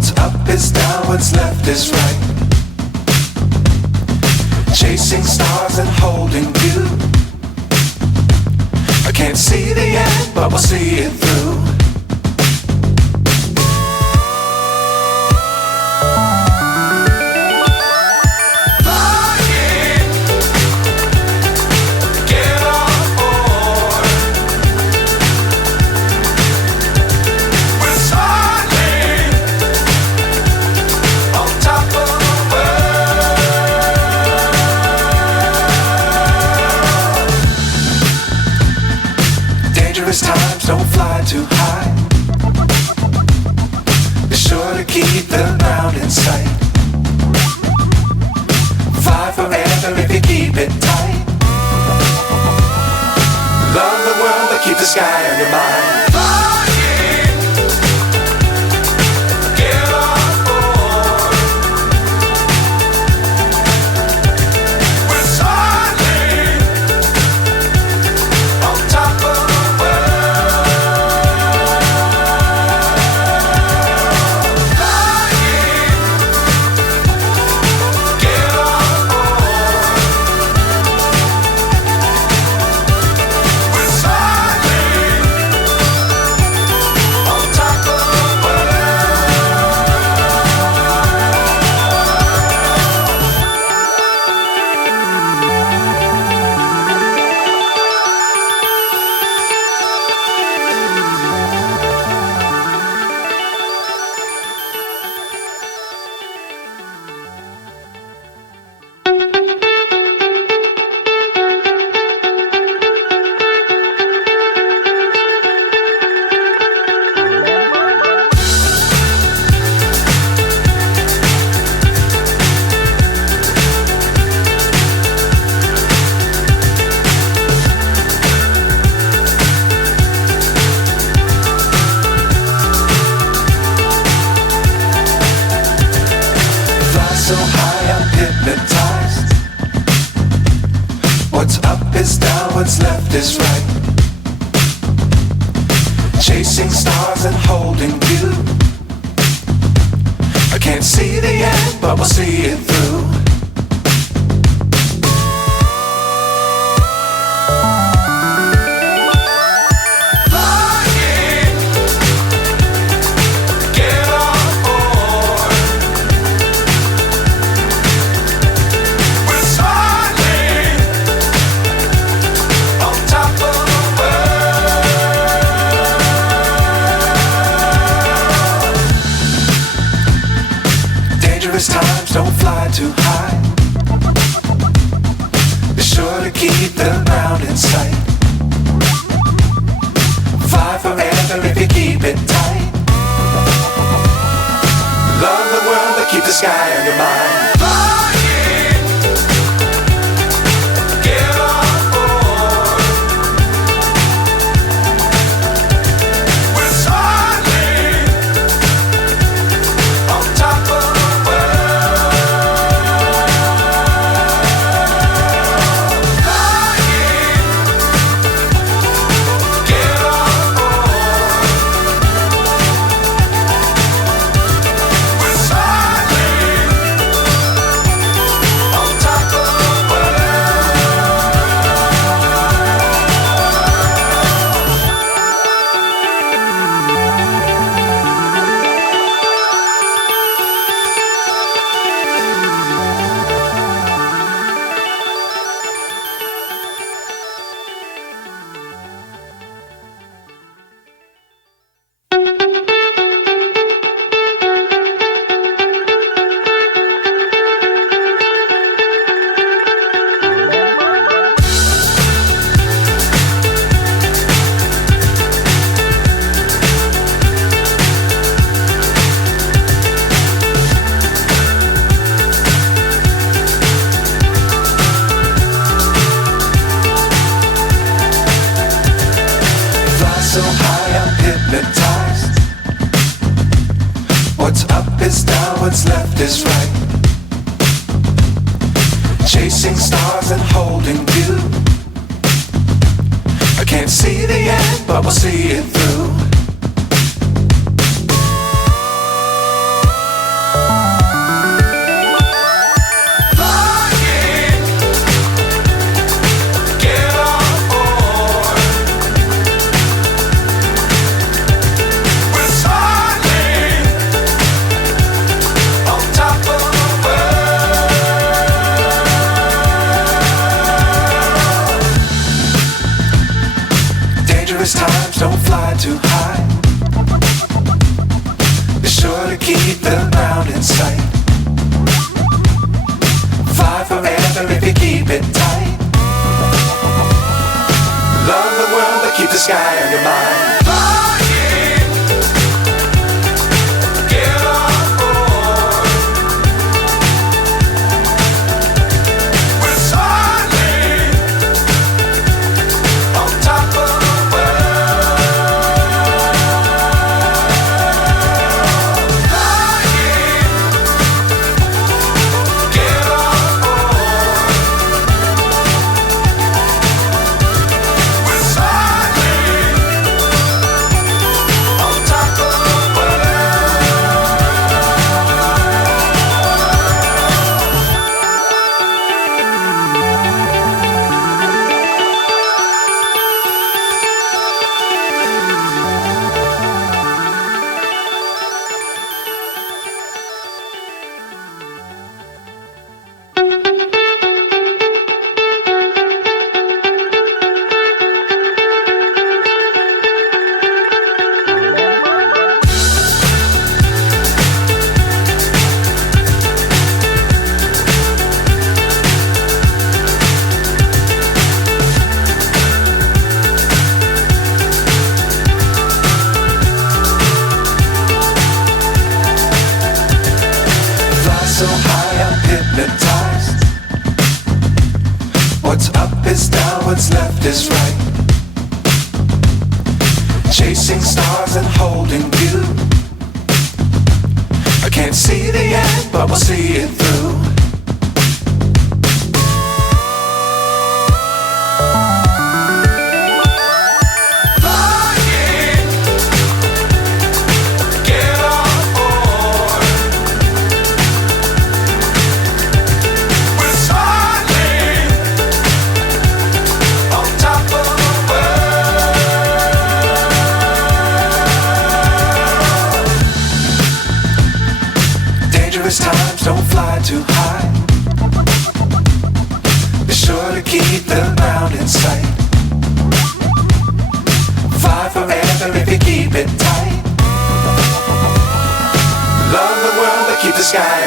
What's up is down, what's left is right. Chasing stars and holding you. I can't see the end, but we'll see it through. Times don't fly too high. Be sure to keep the ground in sight. Fly forever if you keep it tight. Love the world but keep the sky on your mind. Times don't fly too high. Be sure to keep the ground in sight. Fly forever if you keep it tight. Love the world but keep the sky on your mind. So high I'm hypnotized. What's up is down, what's left is right. Chasing stars and holding you. I can't see the end, but we'll see it through. don't fly too high. Be sure to keep the ground in sight. Fly forever if you keep it tight. Love the world but keep the sky on your mind. So high I'm hypnotized. What's up is down, what's left is right. Chasing stars and holding you. I can't see the end, but we'll see it through. Times don't fly too high. Be sure to keep the ground in sight. Fly forever if you keep it tight. Love the world but keep the sky